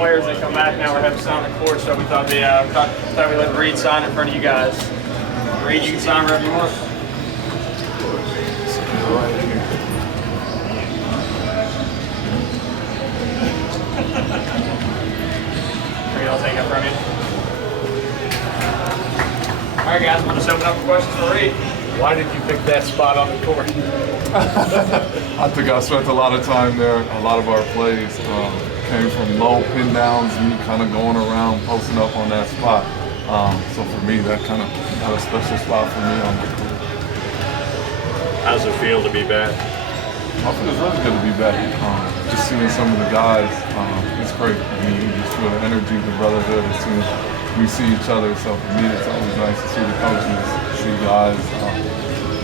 players that come back now are having sign on the court, so we thought we'd let Reid sign in front of you guys. Reid, you can sign wherever you want. Right here. Reid, I'll take it from you. All right, guys, we'll just open up for questions for Reid. Why did you pick that spot on the court? I think I spent a lot of time there. A lot of our plays came from low pin downs, me kind of going around, posting up on that spot. So for me, that kind of got a special spot for me on the court. How does it feel to be back? I feel it's really good to be back. Just seeing some of the guys, it's great. I mean, you just feel the energy, the brotherhood as soon as we see each other. So for me, it's always nice to see the coaches, see guys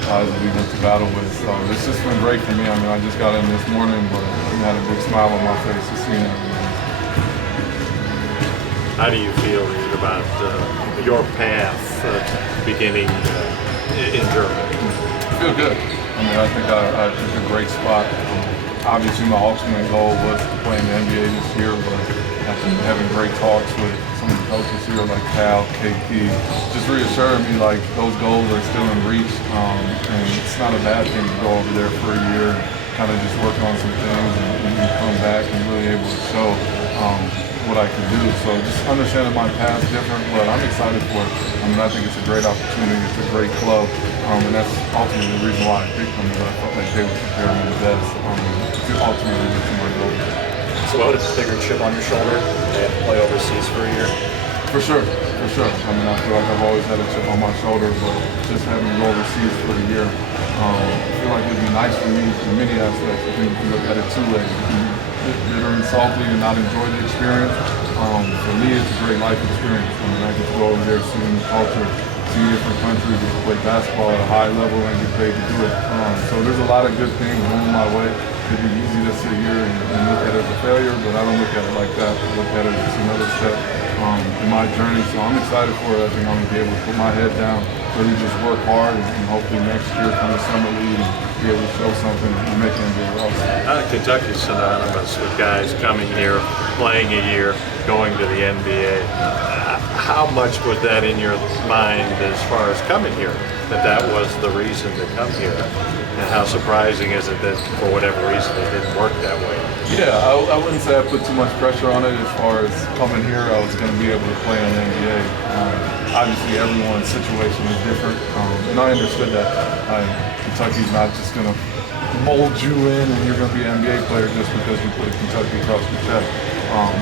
that we went to battle with. So it's just been great for me. I mean, I just got in this morning, but I had a big smile on my face to see everything. How do you feel, Reid, about your path beginning in Germany? I feel good. I mean, I think I took a great spot. Obviously, my ultimate goal was to play in the NBA this year, but after having great talks with some of the coaches here, like Cal, KP, just reassuring me like those goals are still in reach, and it's not a bad thing to go over there for a year and kind of just work on some things and come back and really able to show what I can do. So just understanding my path different, but I'm excited for it. I mean, I think it's a great opportunity. It's a great club, and that's ultimately the reason why I picked them. Because I felt like they would prepare me the best to ultimately get to my goal. So what is a bigger chip on your shoulder? They have to play overseas for a year. For sure, for sure. I mean, I feel like I've always had a chip on my shoulder, but just having to go overseas for a year, I feel like it'd be nice for me in many aspects. I think you can look at it two ways. Bitter and salty and not enjoy the experience. For me, it's a great life experience. I mean, I get to go over there, see the culture, see different countries, get to play basketball at a high level and get paid to do it. So there's a lot of good things going my way. It'd be easy to sit here and look at it as a failure, but I don't look at it like that. I look at it as another step in my journey. So I'm excited for it. I think I'm going to be able to put my head down, really just work hard, and hopefully next year come the summer league, be able to show something and make NBA roster. Kentucky's synonymous with guys coming here, playing a year, going to the NBA. How much was that in your mind as far as coming here, that was the reason to come here? And how surprising is it that for whatever reason it didn't work that way? Yeah, I wouldn't say I put too much pressure on it as far as coming here. I was going to be able to play in the NBA. Obviously, everyone's situation is different, and I understood that. Kentucky's not just going to mold you in and you're going to be an NBA player just because you put a Kentucky across your chest.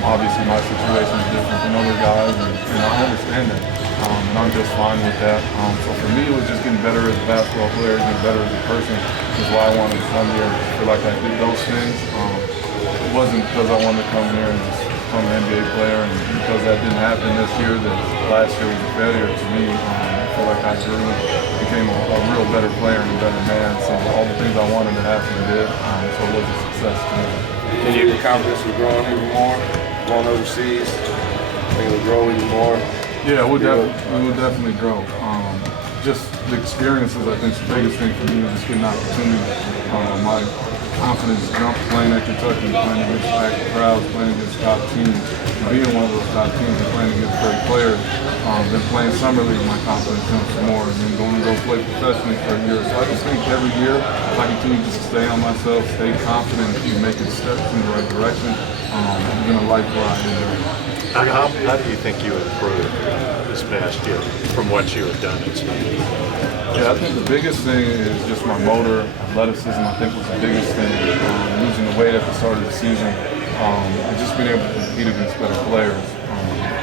Obviously, my situation is different than other guys, and I understand that. And I'm just fine with that. So for me, it was just getting better as a basketball player, getting better as a person. That's why I wanted to come here. I feel like I did those things. It wasn't because I wanted to come here and just become an NBA player, and because that didn't happen this year, that last year was a failure to me. I feel like I grew, became a real better player and a better man. So all the things I wanted to happen did. So it was a success to me. Can you your confidence was growing even more, going overseas? Think it would grow even more? Yeah, we would definitely grow. Just the experiences, I think, is the biggest thing for me, is just getting opportunities. My confidence jumped playing at Kentucky, playing against packed crowds, playing against top teams, being one of those top teams and playing against great players. Then playing summer league, my confidence jumps more, and then going to go play professionally for a year. So I just think every year, if I continue to stay on myself, stay confident, and keep making steps in the right direction, I'm going to like where I am. How do you think you improved this past year from what you had done at State? Yeah, I think the biggest thing is just my motor, athleticism. I think was the biggest thing. Losing the weight at the start of the season, and just being able to compete against better players.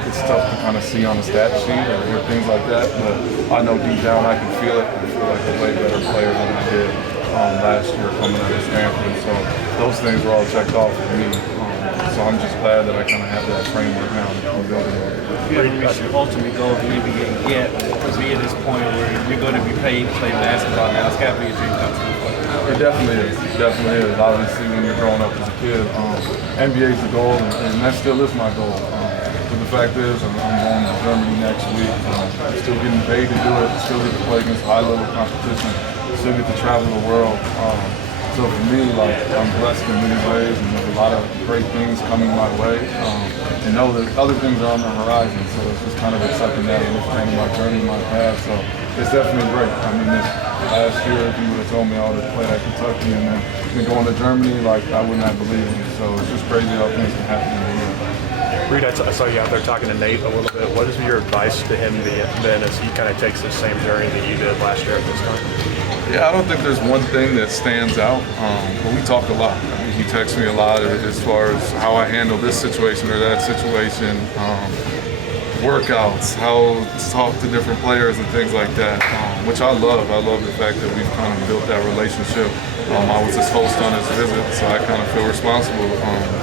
It's tough to kind of see on a stat sheet or hear things like that, but I know deep down I can feel it. I feel like a way better player than I did last year coming out of Stanford. So those things were all checked off for me. So I'm just glad that I kind of have that framework now to build it. You haven't reached your ultimate goal of the NBA yet, to be at this point where you're going to be paid to play basketball now. It's got to be a dream come true. It definitely is. It definitely is. Obviously, when you're growing up as a kid, NBA is the goal, and that still is my goal. But the fact is, I'm going to Germany next week. I'm still getting paid to do it. Still get to play against high-level competition. Still get to travel the world. So for me, like, I'm blessed in many ways, and there's a lot of great things coming my way. and know that other things are on the horizon. So it's just kind of accepting that and understanding my journey, my path. So it's definitely great. I mean, this last year, if you would have told me I would have played at Kentucky and then going to Germany, like I wouldn't have believed me. So it's just crazy how things can happen in the year. Reid, I saw you out there talking to Nate a little bit. What is your advice to him then as he kind of takes the same journey that you did last year at this time? Yeah, I don't think there's one thing that stands out, but we talk a lot. I mean, he texts me a lot as far as how I handle this situation or that situation, workouts, how to talk to different players and things like that, which I love. I love the fact that we've kind of built that relationship. I was his host on his visit, so I kind of feel responsible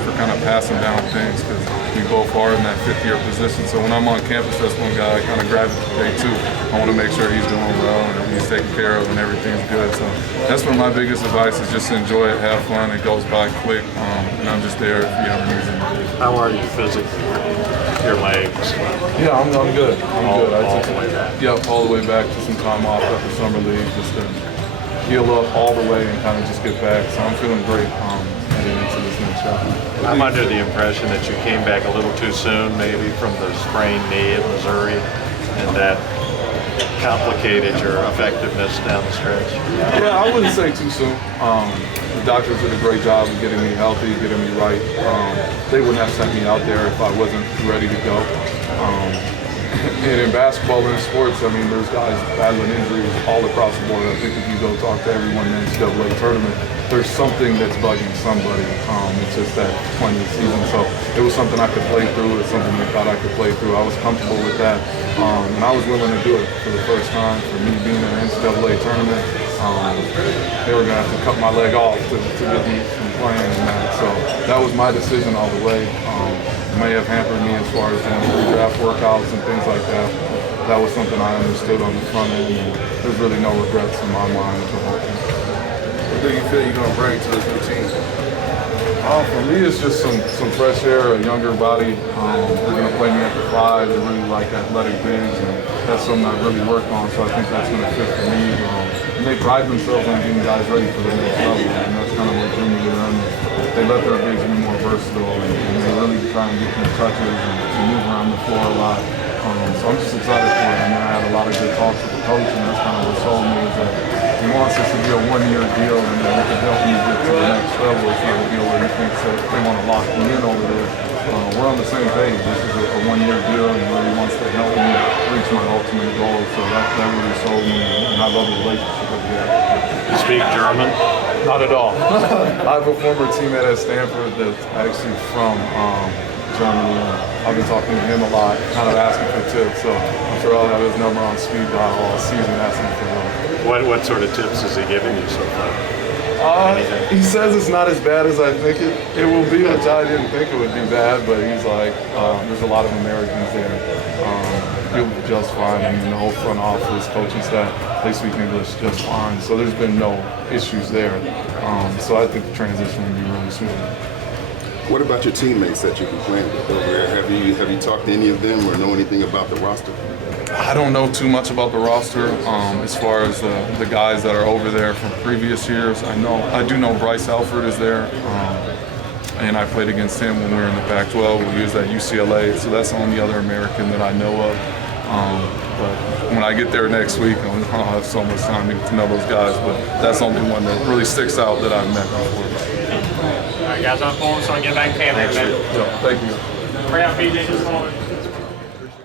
for kind of passing down things because we both are in that fifth-year position. So when I'm on campus, that's one guy I kind of gravitate to. I want to make sure he's doing well and he's taken care of and everything's good. So that's one of my biggest advice is just to enjoy it, have fun. It goes by quick, and I'm just there if you have a reason. How are you physically? Your legs? Yeah, I'm good. I'm good. All the way back? Yep, all the way back to some time off after summer league, just to heal up all the way and kind of just get back. So I'm feeling great heading into this next shot. I'm under the impression that you came back a little too soon, maybe from the sprained knee at Missouri, and that complicated your effectiveness down the stretch. Yeah, I wouldn't say too soon. The doctors did a great job of getting me healthy, getting me right. They wouldn't have sent me out there if I wasn't ready to go. And in basketball and in sports, I mean, there's guys battling injuries all across the board. I think if you go talk to everyone in the NCAA tournament, there's something that's bugging somebody. It's just that point in the season. So it was something I could play through. It's something they thought I could play through. I was comfortable with that. And I was willing to do it for the first time. For me being in an NCAA tournament, they were going to have to cut my leg off to get me from playing and that. So that was my decision all the way. It may have hampered me as far as doing pre-draft workouts and things like that. That was something I understood on the front end, and there's really no regrets in my mind. What do you feel you're going to bring to this new team? For me, it's just some fresh air, a younger body. They're going to play me at the 5. They really like athletic bigs, and that's something I really worked on, so I think that's going to fit for me. And they pride themselves on getting guys ready for the next level, and that's kind of what drew me to them. They let their bigs be more versatile, and they really try and get them touches and move around the floor a lot. So I'm just excited for it. I mean, I had a lot of good talks with the coach, and that's kind of what told me is that he wants this to be a one-year deal, and that we can help you get to the next level. It's not a deal where he thinks that they want to lock me in over there. We're on the same page. This is a one-year deal, and he really wants to help me reach my ultimate goal. So that really sold me, and I love the relationship that we have. You speak German? Not at all. I have a former teammate at Stanford that's actually from Germany. I've been talking to him a lot, kind of asking for tips. So I'm sure I'll have his number on speed dial all season asking for help. What sort of tips has he given you so far? He says it's not as bad as I think it will be, which I didn't think it would be bad, but he's like, there's a lot of Americans there. You'll be just fine. I mean, the whole front office, coaching staff, they speak English just fine. So there's been no issues there. So I think the transition will be really smooth. What about your teammates that you've been playing with over there? Have you talked to any of them or know anything about the roster? I don't know too much about the roster as far as the guys that are over there from previous years. I do know Bryce Alford is there, and I played against him when we were in the Pac-12. We was at UCLA, so that's the only other American that I know of. But when I get there next week, I'll have so much time to get to know those guys. But that's the only one that really sticks out that I've met before. All right, guys, I'm focused on getting back in camp. Thank you. Bring out PJ just a moment.